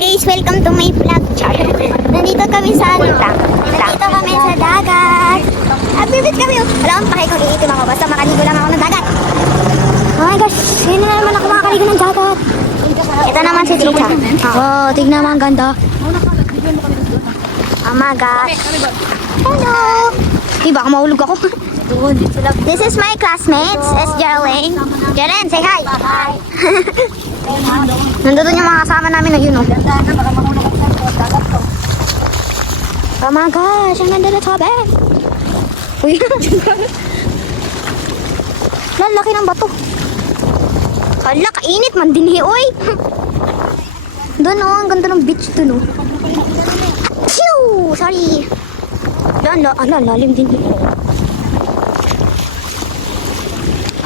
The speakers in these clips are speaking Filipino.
guys, welcome to my vlog channel. Nandito kami sa Nandito kami sa dagat. Bibit kami. Wala akong pake kung iitim ako. Basta makaligo lang ako ng dagat. Oh my gosh, sino na naman ako makakaligo ng dagat? Ito naman si Tita. Oh, tignan mo ang ganda. Oh my gosh. Hello. Di baka mahulog ako. This is my classmates. It's Geraldine. Geraldine, say hi. Hi. Nandito yung mga kasama namin na yun, oh. Oh my gosh, ang ganda na tabi. Uy. Lalaki ng bato. Kala, kainit man din, oy. Doon, oh, ang ganda ng beach doon, oh. Phew! Sorry. Lalim din.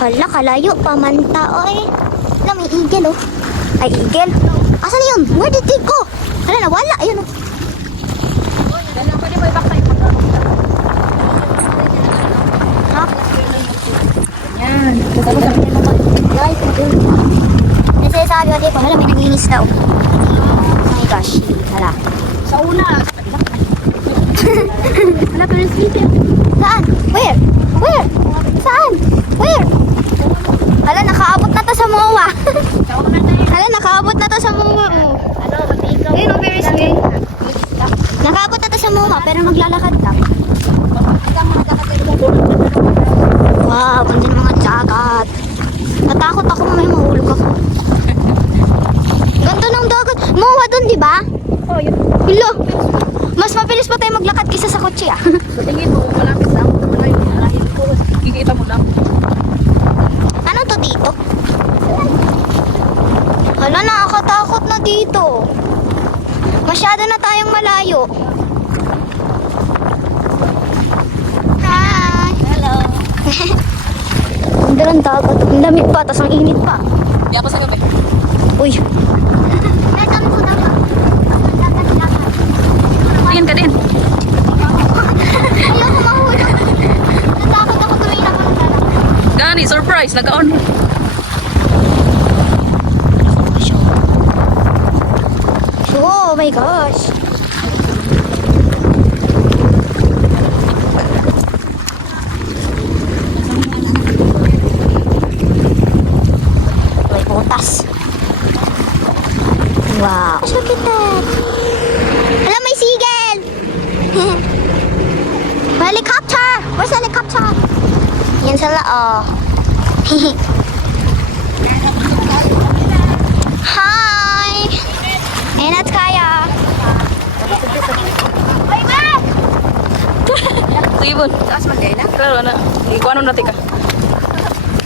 Hala, kalayo, pamanta, oy. Hala, may eagle, oh. Ay, eagle. Asan na yun? Where did they go? Hala, nawala. Ayun, oh. Ha? Yan. Guys, nasasabi ko dito. Hala, may nanginis daw. Oh my gosh. Hala. Sa una. Hala, parang sleepy. Saan? Where? Where? Saan? Where? Hala, nakaabot na to sa MOA. Sa una na yun. Hala, nakaabot na to sa MOA. Oh. Ano, matigaw. Ayun, oh, very sweet. Nakaabot na to sa MOA, pero maglalakad lang. Wow, ganda ng mga dagat. Natakot ako mamaya mahulog ako. Ganda ng dagat. MOA dun, di ba? Oh, yun. Hello. Mas mabilis pa tayo maglakad kaysa sa kotse, ah. Sa tingin mo, malapit lang. Wala yun. Malahin ko. Kikita mo lang. Ano to dito? Hala, nakakatakot na dito. Masyado na tayong malayo. Hi! Hello. Ang dalang dagat. Ang lamig pa, tas ang init pa. Di ako sa gabi. Uy. Tingin ka din. Ayoko mahulog. Natakot ako tuloy na ako ng dagat. Gani, surprise. Nag-on. Oh my gosh. May butas. Wow. Look at that. Alam, may seagull. Helicopter. Where's the helicopter? Yan sila, oh. Hi. Ingat kaya. Ay, ma! Tibon. Taas man kayo na? Klaro na. Ikuha nung natin ka.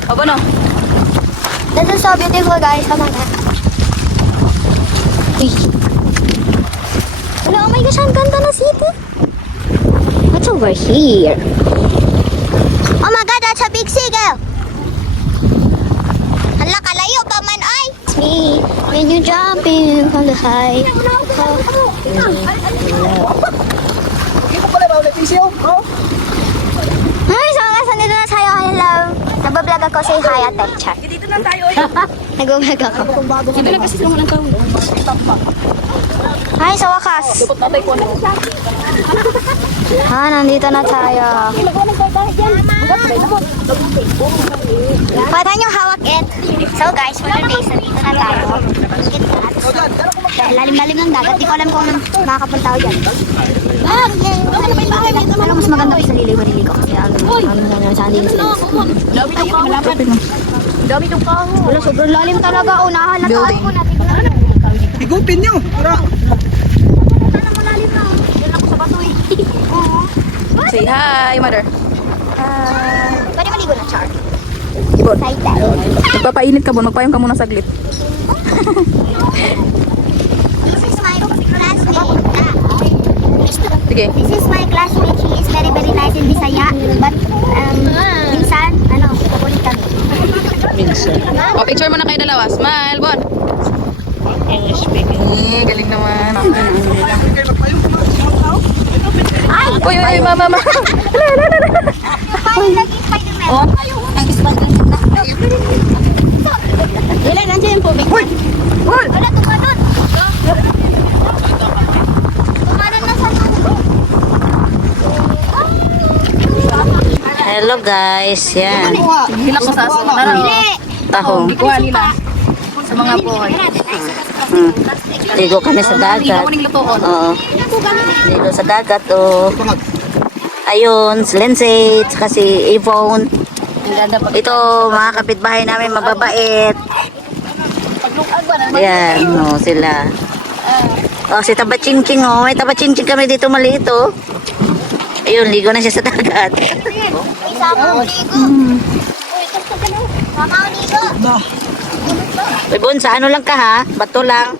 Aba no? This is so beautiful, guys. Come on. Uy. Hello, oh my gosh, ang ganda na city. What's over here? Oh my god, that's a big seagull. Hala, kalayo pa man, ay. It's me when you jumping from the high. Hindi ko pala ba ulit isyo? Oh? Ay, so nga, nandito na tayo. Hello. Nagbablog ako, say hi, ate. Chat. Dito na tayo. Nagbablog ako. Dito na kasi sila mo ng kaw. Ay, sa wakas. Dukot natay ko na. Nandito na tayo. Pwede nyo hawak it. So guys, for today, nandito na tayo. Dahil lalim-lalim ng dagat, di ko alam kung makakapunta ako dyan. Alam, mas maganda ko sa liliw-marili ko. Kaya saan din sila. Dami ng kaw. Dami ng kaw. Wala, sobrang lalim talaga. Unahan na tayo ko natin. Higupin nyo! Para! Sana malalim na. Diyan ako sa bato eh. Oo. Say hi, mother. Pwede maligo na, Char. Ibon. Hi, tayo. Magpapainit ka, Bon. Magpayong ka muna saglit. This is my classmate. Sige. This is my classmate. She is very, very nice in Bisaya. But, minsan, kapulit kami. O, picture mo na kayo dalawa. Smile, Bon. English speaking. Galing naman. Ay! Uy, mama. Ay, naging Spider-Man. Oh. Ang Spider-Man. Ilan, nandiyan yung tubig. Uy! Wala, tumadon. Hello guys, yan. Hilak ko sa aso. Tahong. Ikuha nila. Sa mga boy. Ligo kami sa dagat. Ikaw ning lutoon. Oo. Ligo sa dagat, oh. Ayun, si Lindsay, tsaka si Yvonne. Ito, mga kapitbahay namin, mababait. Ayan, oh, sila. Oh, si Taba Chinching, oh. May Taba Chinching kami dito, maliit, oh. Ayun, ligo na siya sa dagat. Isa mo ligo. Uy, gusto ka na. Mama, ligo. Ibon, sa ano lang ka, ha? Bato lang.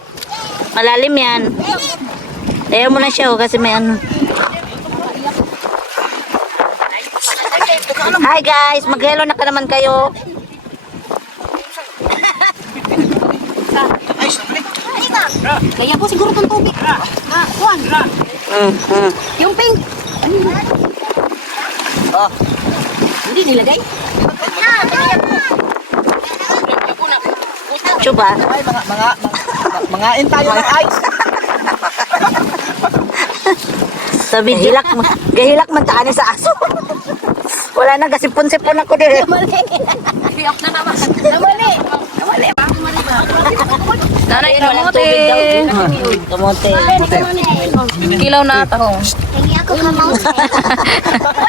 Malalim yan. Ayaw mo na siya, oh, kasi may ano. Hi guys, mag-hello na ka naman kayo. Kaya po siguro itong tubig. Juan. Yung pink. Hindi nilagay. Chuba. Ay, mangain tayo ng ice. Sabi, gahilak man taani sa aso. Wala na, gasipon-sipon ako din. Iyak na naman. Namali. Nanay, kamote. Kamote. Kilaw na tahong. Hindi ako kamang. Uy,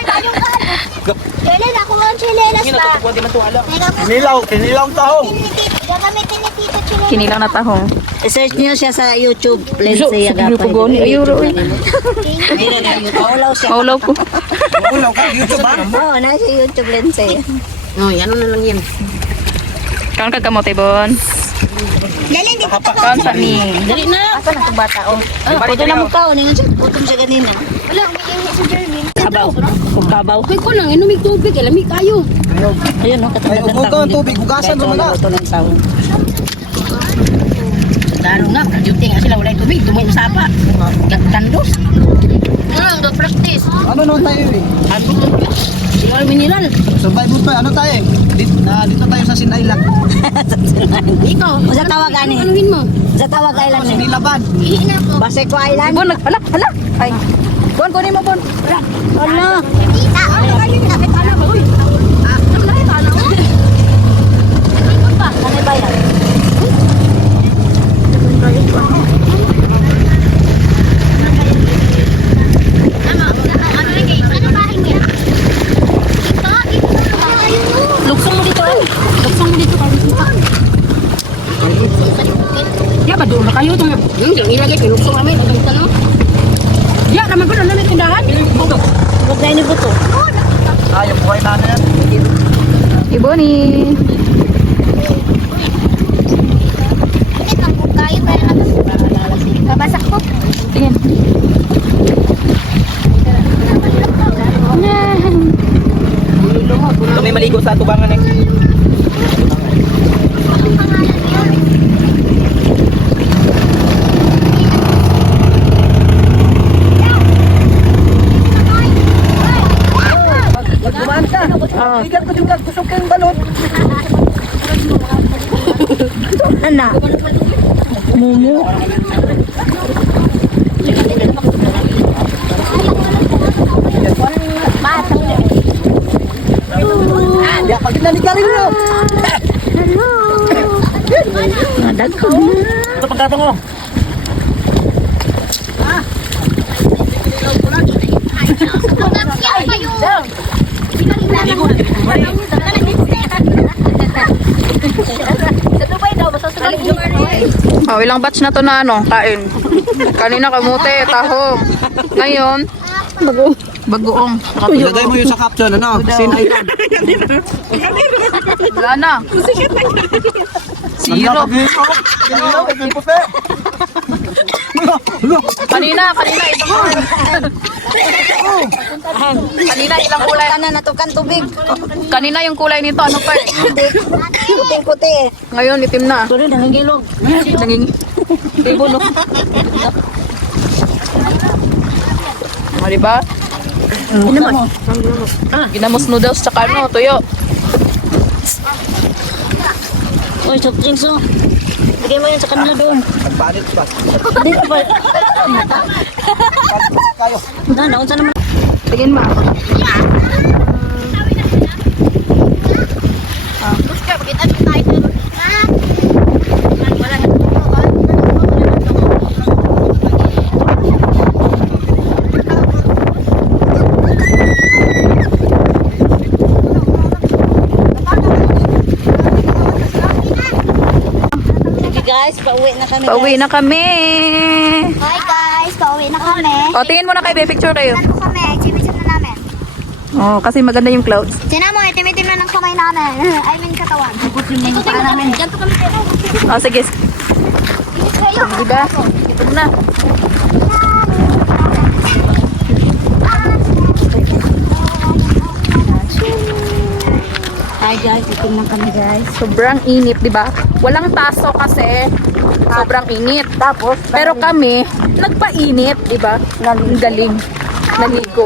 tayo ka. Kailan ako ang chilelas pa. Kinilaw tahong. Gagamitin ni Tito chilelas. Kinilang na tahong. I-search niyo siya sa YouTube. Lindsay Agapay. Ayuro. Maulaw siya. Maulaw po. Ulaw ka, YouTube ba? Oo, nasa YouTube, Lindsay. Kaon ka kamote, Bon. Dali, dito ako. Kaon sa ni. Dali na. Asa na itong bata, oh. Pwede na mo ka, oh. Utom siya ganina. Wala, umiihi si Jeremy. Kabaw. Kabaw. Kay ko lang, inumig tubig, lamig kayo. Ayun, oh. Ay, huwag ka ng tubig, hugasan mo na. Ito ng sahon. Lalo na, duty nga sila, wala tubig, tumoy mo sapa. Tandos. Ano, do practice. Ano naman tayo eh? Siwal mineral. Survival pa, ano tayo eh? Dito tayo sa Sinailan. Ikaw, Sa tawag ani. anuhin mo. Sa tawag island ni. Sinilabad. Ihi na ako. Baseco Island. Bon, nagpalak. Hala. Ay. Bon, kunin mo, Bon. Ano? Tita, ano ka yung lapit ka na? Uy. Ano ba yan? Ano bahay niya? Dito, dito. Luksong mo dito. Luksong mo dito. Ya, ba doon na kayo? Yung ilagay, luksong namin. Ano? Ya, naman ko na tindahan. Huwag na ini buto. Ah, yung buhay na yan. Iboni. Bakit ang kayo para babasak ko? Tingin. Kami maligo sa tubangan eh. Anong pangalan yun? Dumaan ka. Ikat ko yung kusok yung balon. Ana. Mumu. Ya, pag naligarin nyo. Nadag ko. Ito pagkatong mo. Bakit kayo? Oh, ilang batch na to na ano, kain. Kanina kamote, tahong. Ngayon, bagoong. Ilagay mo yun sa caption, ano? Sinailan. Wala na. Zero. Kanina ilang kulay. Kana natukan tubig. Kanina yung kulay nito, ano pa eh. Puting-puti eh. Ngayon, itim na. Sorry, nangingilog. Nanging tibo, no? O, diba? Ginamos noodles tsaka ano, tuyo. Uy, soft drinks oh. Bigay mo yun sa kanila doon. Pagpanit ba? Dito pa. Kayo. Naon sa naman. Tingin mo. kami. Pauwi na kami. Hi guys, pauwi na kami. O, tingin muna kayo, picture kayo. Saan po kami? Chimichim na namin. Oh, kasi maganda yung clouds. Sina mo, itim-itim na ng kamay namin. I mean katawan. Ito tingnan namin. Diyan po kami. Oh, sige. Kayo. Diba? Ito na. Hi guys, itim lang kami guys. Sobrang init, di ba? Walang taso kasi sobrang init. Tapos, Pero kami, nagpainit, di ba? Ang galing. Naligo.